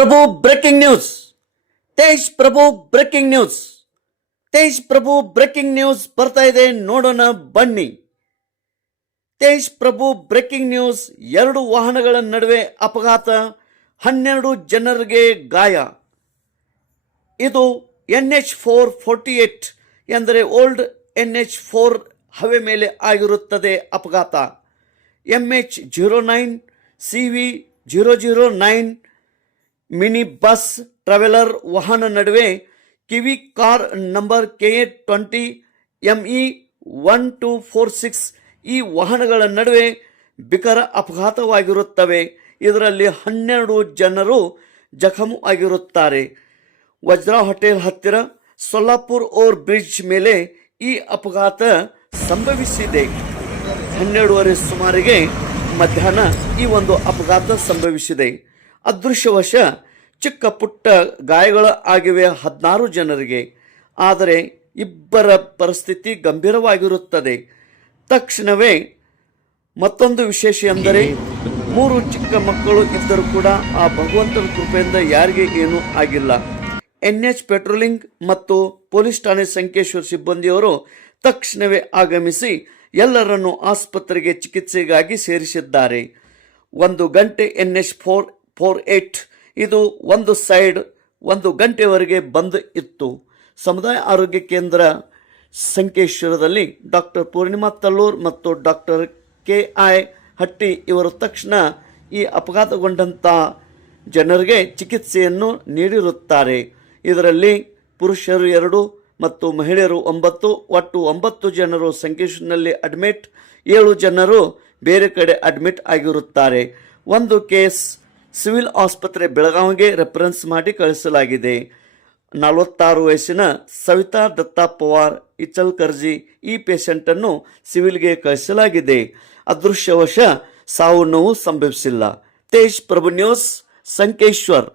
ಪ್ರಭು breaking news. Tej ಪ್ರಭು breaking news. Tej ಪ್ರಭು breaking news ಬರ್ತಾ ಇದೆ, ನೋಡೋಣ ಬನ್ನಿ. ತೇಜ್ ಪ್ರಭು ಬ್ರೇಕಿಂಗ್ ನ್ಯೂಸ್. 2 ವಾಹನಗಳ ನಡುವೆ ಅಪಘಾತ, 12 ಜನರಿಗೆ ಗಾಯ. ಇದು NH448 ಎಂದರೆ ಓಲ್ಡ್ NH4 ಹವೆ ಮೇಲೆ ಆಗಿರುತ್ತದೆ ಅಪಘಾತ. MH09 CV009 mini bus traveller ವಾಹನ ನಡುವೆ ಕಿವಿ ಕಾರ್ ನಂಬರ್ KA20 ME1246 ಈ ವಾಹನಗಳ ನಡುವೆ ಭೀಕರ ಅಪಘಾತವಾಗಿರುತ್ತವೆ. ಇದರಲ್ಲಿ 12 ಜನರು ಜಖಮು ಆಗಿರುತ್ತಾರೆ. ವಜ್ರಾ ಹೋಟೆಲ್ ಹತ್ತಿರ ಸೊಲ್ಲಾಪುರ್ ಓವರ್ ಬ್ರಿಡ್ಜ್ ಮೇಲೆ ಈ ಅಪಘಾತ ಸಂಭವಿಸಿದೆ. 12:30 ಸುಮಾರಿಗೆ ಮಧ್ಯಾಹ್ನ ಈ ಒಂದು ಅಪಘಾತ ಸಂಭವಿಸಿದೆ. ಅದೃಶ್ಯವಶ ಚಿಕ್ಕ ಪುಟ್ಟ ಗಾಯಗಳು ಆಗಿವೆ 16 ಜನರಿಗೆ. ಆದರೆ 2 ಪರಿಸ್ಥಿತಿ ಗಂಭೀರವಾಗಿರುತ್ತದೆ. ತಕ್ಷಣವೇ ಮತ್ತೊಂದು ವಿಶೇಷ ಎಂದರೆ 3 ಚಿಕ್ಕ ಮಕ್ಕಳು ಇದ್ದರೂ ಕೂಡ ಆ ಭಗವಂತನ ಕೃಪೆಯಿಂದ ಯಾರಿಗೆ ಏನೂ ಆಗಿಲ್ಲ. NH ಪೆಟ್ರೋಲಿಂಗ್ ಮತ್ತು ಪೊಲೀಸ್ ಠಾಣೆ ಸಂಕೇಶ್ವರ ಸಿಬ್ಬಂದಿಯವರು ತಕ್ಷಣವೇ ಆಗಮಿಸಿ ಎಲ್ಲರನ್ನು ಆಸ್ಪತ್ರೆಗೆ ಚಿಕಿತ್ಸೆಗಾಗಿ ಸೇರಿಸಿದ್ದಾರೆ. 1 ಗಂಟೆ NH448 ಇದು ಒಂದು ಸೈಡ್ 1 ಗಂಟೆವರೆಗೆ ಬಂದ್ ಇತ್ತು. ಸಮುದಾಯ ಆರೋಗ್ಯ ಕೇಂದ್ರ ಸಂಕೇಶ್ವರದಲ್ಲಿ ಡಾಕ್ಟರ್ ಪೂರ್ಣಿಮಾ ತಲ್ಲೂರ್ ಮತ್ತು ಡಾಕ್ಟರ್ KI ಹಟ್ಟಿ ಇವರು ತಕ್ಷಣ ಈ ಅಪಘಾತಗೊಂಡಂಥ ಜನರಿಗೆ ಚಿಕಿತ್ಸೆಯನ್ನು ನೀಡಿರುತ್ತಾರೆ. ಇದರಲ್ಲಿ ಪುರುಷರು 2 ಮತ್ತು ಮಹಿಳೆಯರು 9, ಒಟ್ಟು 9 ಜನರು ಸಂಕೇಶ್ವರನಲ್ಲಿ ಅಡ್ಮಿಟ್, 7 ಜನರು ಬೇರೆ ಕಡೆ ಅಡ್ಮಿಟ್ ಆಗಿರುತ್ತಾರೆ. ಒಂದು ಕೇಸ್ ಸಿವಿಲ್ ಆಸ್ಪತ್ರೆ ಬೆಳಗಾವಿಗೆ ರೆಫರೆನ್ಸ್ ಮಾಡಿ ಕಳಿಸಲಾಗಿದೆ. 46 ವಯಸ್ಸಿನ ಸವಿತಾ ದತ್ತಾ ಪವಾರ್ ಇಚಲ್ಕರ್ಜಿ ಈ ಪೇಷಂಟನ್ನು ಸಿವಿಲ್ಗೆ ಕಳಿಸಲಾಗಿದೆ. ಅದೃಶ್ಯವಶ ಸಾವು ನೋವು ಸಂಭವಿಸಿಲ್ಲ. ತೇಜ್ ಪ್ರಭು ನ್ಯೂಸ್, ಸಂಕೇಶ್ವರ್.